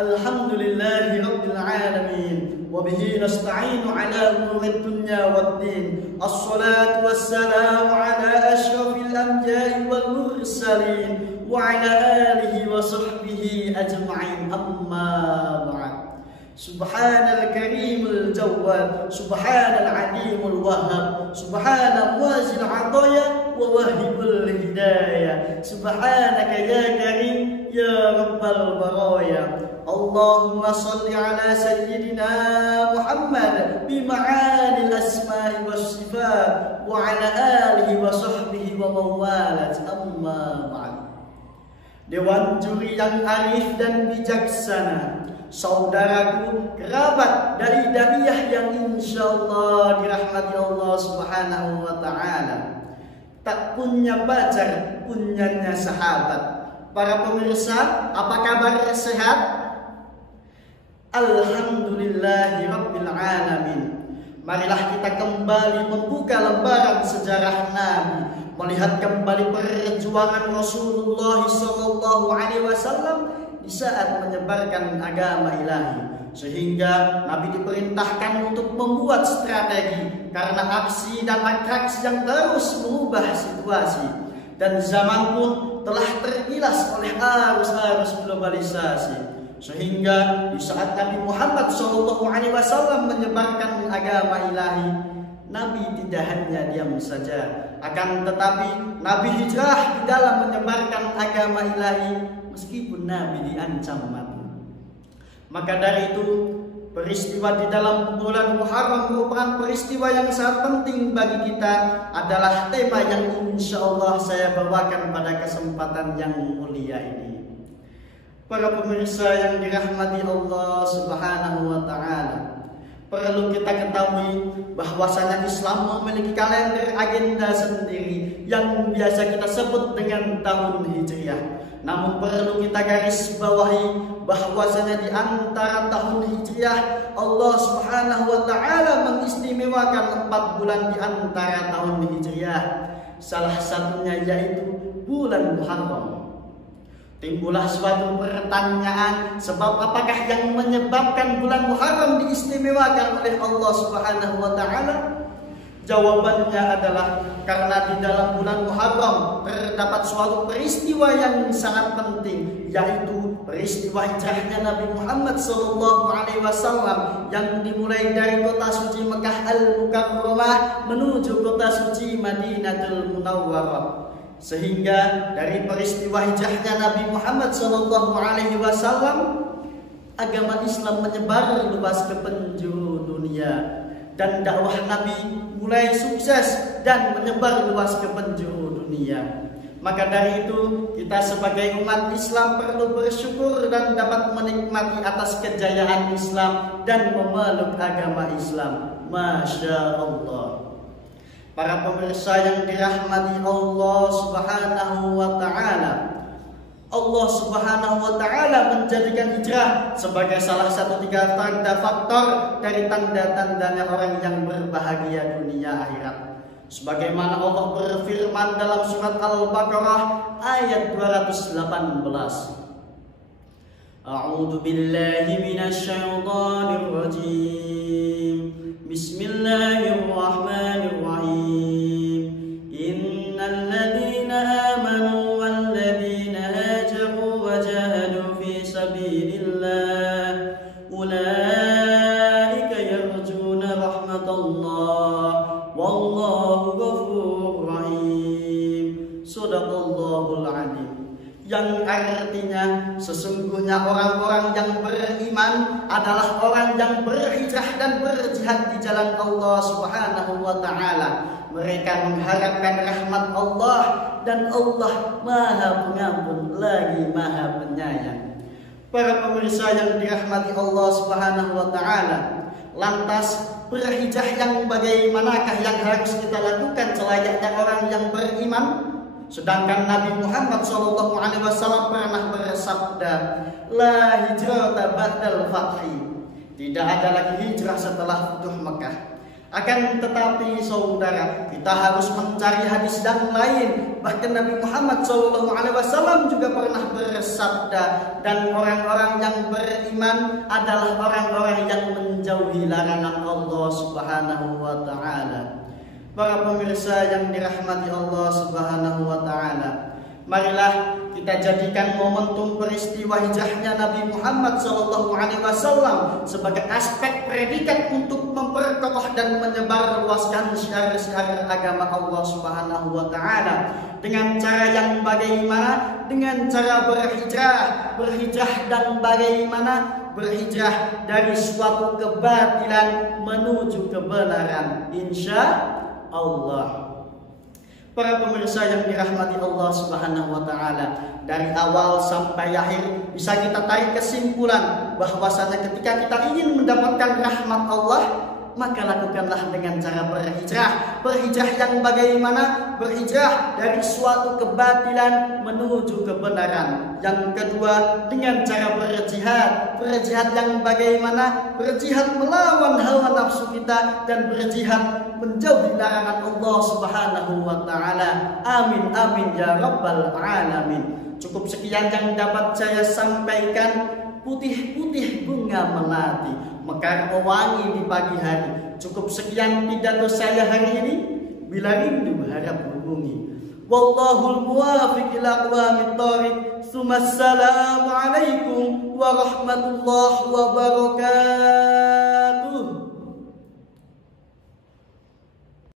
Alhamdulillahi Rabbil Alamin. Wabihi nasta'inu ala umuri dunya waddin. Assalatu wassalamu ala ashrafil anbiya'i wal mursalin wa ala alihi wa sahbihi ajma'in. Amma ba'd. Subhanal karimul jawad, subhanal alimul wahhab, subhanal wazil ataya wa wahibul hidayah. Subhanaka ya karim ya rabbal baraya. Allahumma salli ala sayyidina Muhammad bi ma'anil asma'i was sifat wa ala alihi wa sahbihi wa mawalat. Amma ba'd. Dewan juri yang arif dan bijaksana, saudaraku, kerabat dari daiyah yang insyaallah dirahmati Allah Subhanahu wa ta'ala, tak punya pacar, punyanya sahabat. Para pemirsa, apa kabar, sehat? Alhamdulillahi Rabbil Alamin. Marilah kita kembali membuka lembaran sejarah Nabi, melihat kembali perjuangan Rasulullah SAW di saat menyebarkan agama ilahi, sehingga Nabi diperintahkan untuk membuat strategi karena aksi dan atraksi yang terus mengubah situasi, dan zaman pun telah tergilas oleh arus-arus globalisasi, sehingga di saat Nabi Muhammad SAW menyebarkan agama ilahi, Nabi tidak hanya diam saja, akan tetapi Nabi hijrah di dalam menyebarkan agama ilahi meskipun Nabi diancam mati. Maka dari itu, peristiwa di dalam bulan Muharram merupakan peristiwa yang sangat penting bagi kita, adalah tema yang insya Allah saya bawakan pada kesempatan yang mulia ini. Para pemirsa yang dirahmati Allah Subhanahu wa ta'ala, perlu kita ketahui bahwasanya Islam memiliki kalender agenda sendiri yang biasa kita sebut dengan tahun Hijriah. Namun perlu kita garis bawahi bahwasanya di antara tahun Hijriah, Allah Subhanahu wa ta'ala mengistimewakan 4 bulan di antara tahun Hijriah. Salah satunya yaitu bulan Muharram. Timbullah suatu pertanyaan, sebab apakah yang menyebabkan bulan Muharram diistimewakan oleh Allah Subhanahu wa ta'ala? Jawabannya adalah karena di dalam bulan Muharram terdapat suatu peristiwa yang sangat penting, yaitu peristiwa hijrahnya Nabi Muhammad SAW yang dimulai dari kota suci Mekah Al-Mukarramah menuju kota suci Madinatul Munawwarah. Sehingga dari peristiwa hijrahnya Nabi Muhammad SAW, agama Islam menyebar luas ke penjuru dunia, dan dakwah Nabi mulai sukses dan menyebar luas ke penjuru dunia. Maka dari itu, kita sebagai umat Islam perlu bersyukur dan dapat menikmati atas kejayaan Islam dan memeluk agama Islam. Masya Allah. Para pemirsa yang dirahmati Allah Subhanahu wa ta'ala, Allah Subhanahu wa ta'ala menjadikan hijrah sebagai salah satu 3 tanda faktor dari tanda-tandanya orang yang berbahagia dunia akhirat. Sebagaimana Allah berfirman dalam surat Al-Baqarah ayat 218. A'udzu billahi minasy syaithanir rajim. Bismillahirrahmanirrahim. Innal ladzina amanu wal ladzina hajaru wa jahadu fi sabilillah ulaika yarjuna rahmatallah wallahu ghafurur rahim. Shadaqallahul adzim. Yang artinya sesungguhnya orang-orang yang beriman adalah orang yang berhijrah dan berjihad di jalan Allah Subhanahu wa ta'ala. Mereka mengharapkan rahmat Allah, dan Allah Maha Pengampun lagi Maha Penyayang. Para pemirsa yang dirahmati Allah Subhanahu wa ta'ala, lantas berhijrah yang bagaimanakah yang harus kita lakukan selayaknya orang yang beriman? Sedangkan Nabi Muhammad SAW pernah bersabda, la hijrata ba'dal fathi, tidak ada lagi hijrah setelah Futuh Mekah. Akan tetapi saudara, kita harus mencari hadis yang lain. Bahkan Nabi Muhammad SAW juga pernah bersabda, dan orang-orang yang beriman adalah orang-orang yang menjauhi larangan Allah Subhanahu wa Ta'ala. Para pemirsa yang dirahmati Allah Subhanahu wa Ta'ala, marilah kita jadikan momentum peristiwa hijrahnya Nabi Muhammad SAW sebagai aspek predikat untuk memperkokoh dan menyebarluaskan syiar-syiar agama Allah Subhanahu wa Ta'ala. Dengan cara yang bagaimana? Dengan cara berhijrah dan bagaimana? Berhijrah dari suatu kebatilan menuju kebenaran, insya Allah. Para pemirsa yang dirahmati Allah Subhanahu wa Ta'ala, dari awal sampai akhir bisa kita tarik kesimpulan bahwasanya ketika kita ingin mendapatkan rahmat Allah, maka lakukanlah dengan cara berhijrah. Berhijrah yang bagaimana? Berhijrah dari suatu kebatilan menuju kebenaran. Yang kedua, dengan cara berjihad. Berjihad yang bagaimana? Berjihad melawan hawa nafsu kita dan berjihad menjauhi larangan Allah Subhanahu wa Ta'ala. Amin amin ya rabbal alamin. Cukup sekian yang dapat saya sampaikan. Putih-putih bunga melati, mekar mewangi di pagi hari. Cukup sekian pidato saya hari ini. Bila rindu harap hubungi. Wallahul muwafiq ila aqwamit thoriq. Assalamualaikum warahmatullahi wabarakatuh.